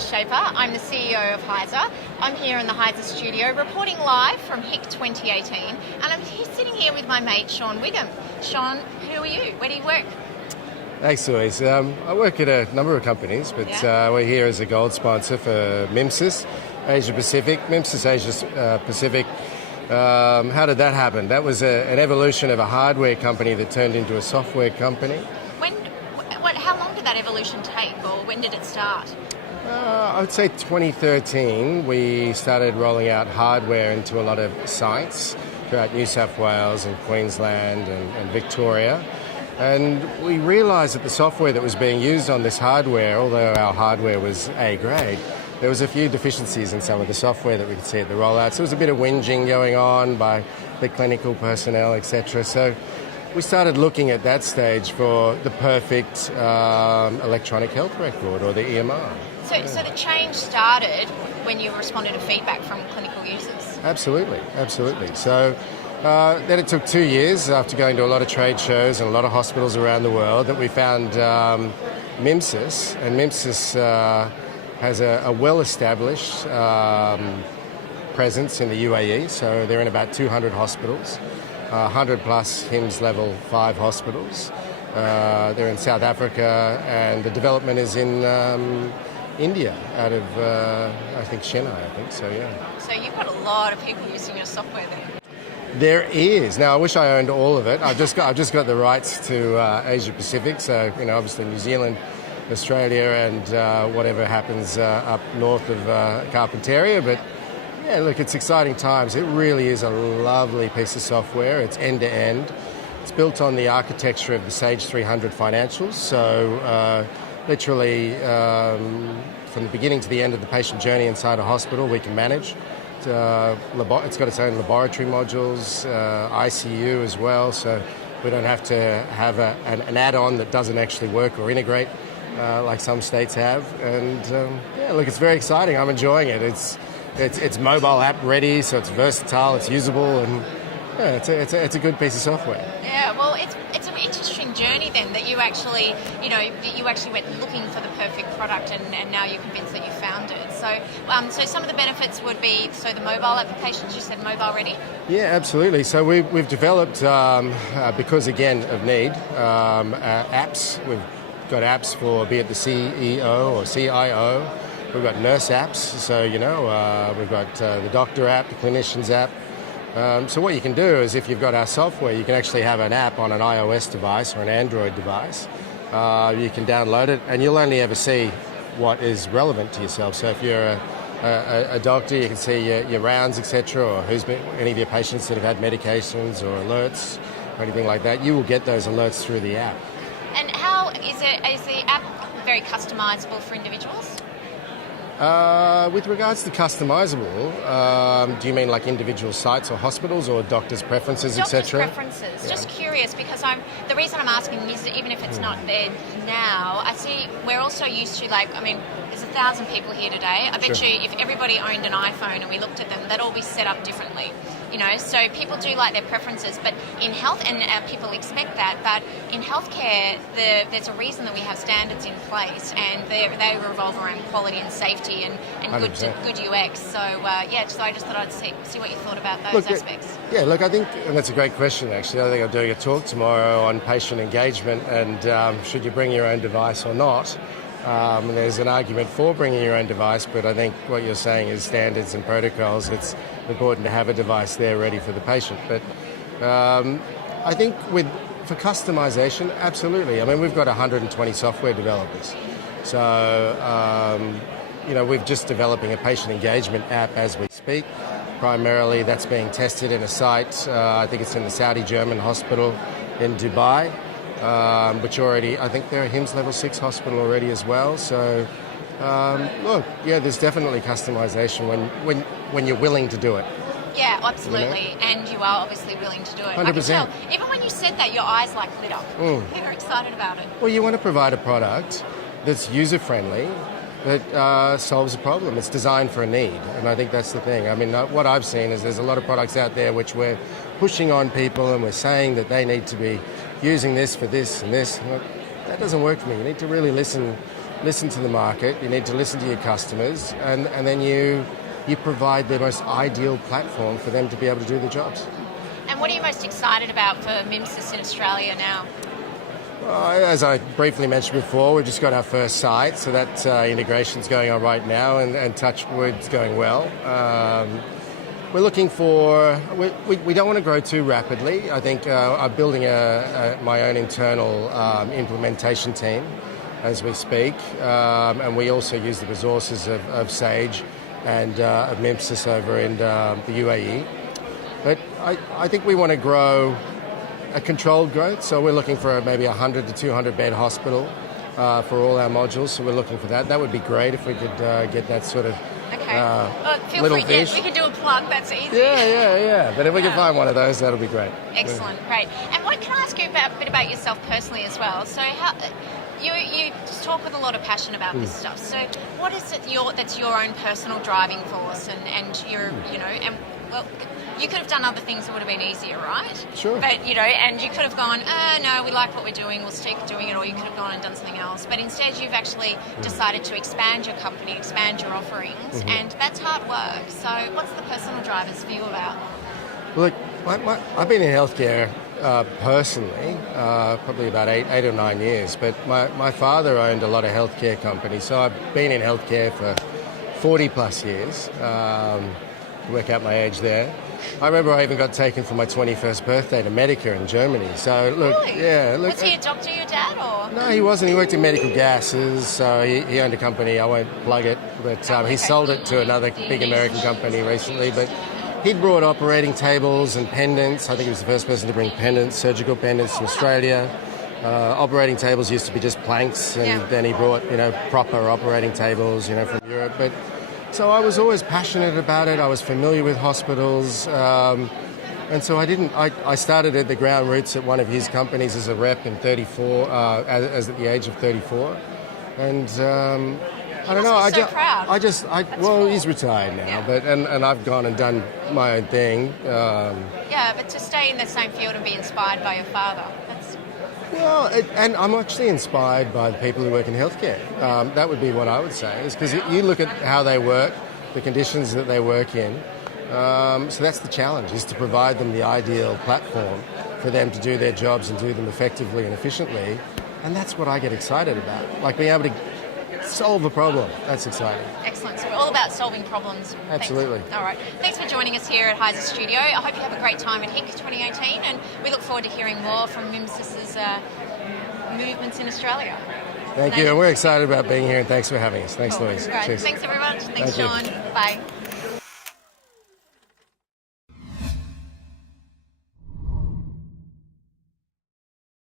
Liz Shaper. I'm the CEO of HIC. I'm here in the HIC studio reporting live from HIC 2018, and I'm sitting here with my mate Shawn Wigham. Shawn, who are you? Where do you work? Thanks, Louise. I work at a number of companies, but we're here as a gold sponsor for MIMSIS Asia Pacific. MIMSIS Asia Pacific, how did that happen? That was an evolution of a hardware company that turned into a software company. How long did that evolution take, or when did it start? I would say 2013, we started rolling out hardware into a lot of sites throughout New South Wales and Queensland and Victoria. And we realised that the software that was being used on this hardware, although our hardware was A grade, there was a few deficiencies in some of the software that we could see at the rollout. So there was a bit of whinging going on by the clinical personnel, etc. So we started looking at that stage for the perfect electronic health record, or the EMR. So the change started when you responded to feedback from clinical users? Absolutely. So then it took 2 years after going to a lot of trade shows and a lot of hospitals around the world that we found MIMSIS, and MIMSIS has a well-established presence in the UAE, so they're in about 200 hospitals. 100 plus HIMSS level 5 hospitals. They're in South Africa, and the development is in India, out of I think Chennai. So So you've got a lot of people using your software then. There is. Now I wish I owned all of it. I've just got the rights to Asia Pacific. So obviously New Zealand, Australia, and whatever happens up north of Carpentaria, but. Yeah, look, it's exciting times. It really is a lovely piece of software. It's end-to-end. It's built on the architecture of the Sage 300 financials. So literally from the beginning to the end of the patient journey inside a hospital, we can manage. It's got its own laboratory modules, ICU as well. So we don't have to have an add-on that doesn't actually work or integrate like some states have. And look, it's very exciting. I'm enjoying it. It's mobile app ready, so it's versatile, it's usable, and it's a good piece of software. Yeah, well, it's an interesting journey then that you actually went looking for the perfect product, and now you're convinced that you found it. So some of the benefits would be the mobile applications. You said mobile ready. Yeah, absolutely. So we've developed because again of need apps. We've got apps for be it the CEO or CIO. We've got nurse apps, so we've got the doctor app, the clinician's app. So what you can do is if you've got our software, you can actually have an app on an iOS device or an Android device. You can download it, and you'll only ever see what is relevant to yourself. So if you're a doctor, you can see your rounds, etc., or any of your patients that have had medications or alerts or anything like that. You will get those alerts through the app. And how is the app very customizable for individuals? With regards to customizable, do you mean like individual sites or hospitals or doctors' preferences, etc.? Doctors' preferences. Yeah. Just curious, because the reason I'm asking is that even if it's not there now, I see we're also used to there's 1,000 people here today. I bet you if everybody owned an iPhone and we looked at them, they'd all be set up differently. So people do like their preferences, but in health, and people expect that, but in healthcare, there's a reason that we have standards in place, and they revolve around quality and safety and good UX. So so I just thought I'd see what you thought about those aspects. Yeah, look, I think, and that's a great question actually. I think I'm doing a talk tomorrow on patient engagement and should you bring your own device or not. There's an argument for bringing your own device, but I think what you're saying is standards and protocols. It's important to have a device there ready for the patient. But I think for customization, absolutely. We've got 120 software developers. So, we're just developing a patient engagement app as we speak. Primarily, that's being tested in a site. I think it's in the Saudi German hospital in Dubai. Which already, I think they're a HIMSS level 6 hospital already as well. So, there's definitely customization when you're willing to do it. Yeah, absolutely. And you are obviously willing to do it. 100%. I can tell. Even when you said that, your eyes lit up. You're excited about it. Well, you want to provide a product that's user-friendly, that solves a problem. It's designed for a need, and I think that's the thing. What I've seen is there's a lot of products out there which we're pushing on people, and we're saying that they need to be using this for this and this. That doesn't work for me. You need to really listen listen to the market, you need to listen to your customers, and then you provide the most ideal platform for them to be able to do the jobs. And what are you most excited about for MIMSIS in Australia now? As I briefly mentioned before, we've just got our first site, so that integration's going on right now, and touch wood's going well. We're looking for, we don't want to grow too rapidly. I think I'm building my own internal implementation team as we speak, and we also use the resources of Sage and of MIMSIS over in the UAE. But I think we want to grow a controlled growth, so we're looking for maybe 100 to 200 bed hospital for all our modules, so we're looking for that. That would be great if we could get that sort of feel little free, fish. we could do a plug, that's easy. Yeah. But if we can find one of those, that'll be great. Excellent, great. And what can I ask you a bit about yourself personally as well? So how you just talk with a lot of passion about this stuff. So what is it that's your own personal driving force, and your you could have done other things that would have been easier, right? Sure. But, and you could have gone, no, we like what we're doing, we'll stick doing it, or you could have gone and done something else. But instead, you've actually decided to expand your company, expand your offerings, and that's hard work. So what's the personal drivers for you about? Look, I've been in healthcare personally, probably about eight or 9 years, but my father owned a lot of healthcare companies, so I've been in healthcare for 40 plus years. Work out my age there. I remember I even got taken for my 21st birthday to Medica in Germany. So look, really? Yeah. Look, was he a doctor, your dad, or? No, he wasn't. He worked in medical gases. So he owned a company. I won't plug it, but he sold it to another big American company recently. But he'd brought operating tables and pendants. I think he was the first person to bring pendants, surgical pendants to Australia. Operating tables used to be just planks, and then he brought proper operating tables from Europe. But so I was always passionate about it. I was familiar with hospitals, and so I started at the ground roots at one of his companies as a rep in 34, as at the age of 34, and I don't know. Proud. He's retired now, but and I've gone and done my own thing. But to stay in the same field and be inspired by your father. Well, and I'm actually inspired by the people who work in healthcare. That would be what I would say, is because you look at how they work, the conditions that they work in. So that's the challenge, is to provide them the ideal platform for them to do their jobs and do them effectively and efficiently. And that's what I get excited about, like being able to solve a problem. That's exciting. Excellent. So we're all about solving problems. Absolutely. Thanks. All right. Thanks for joining us here at HIC Studio. I hope you have a great time at HIC 2018, and we look forward to hearing more from MIMSIS's movements in Australia. Thank you. And we're excited about being here, and thanks for having us. Thanks, Louise. Right. Cheers. Thanks, everyone. Thanks, Shawn. Bye.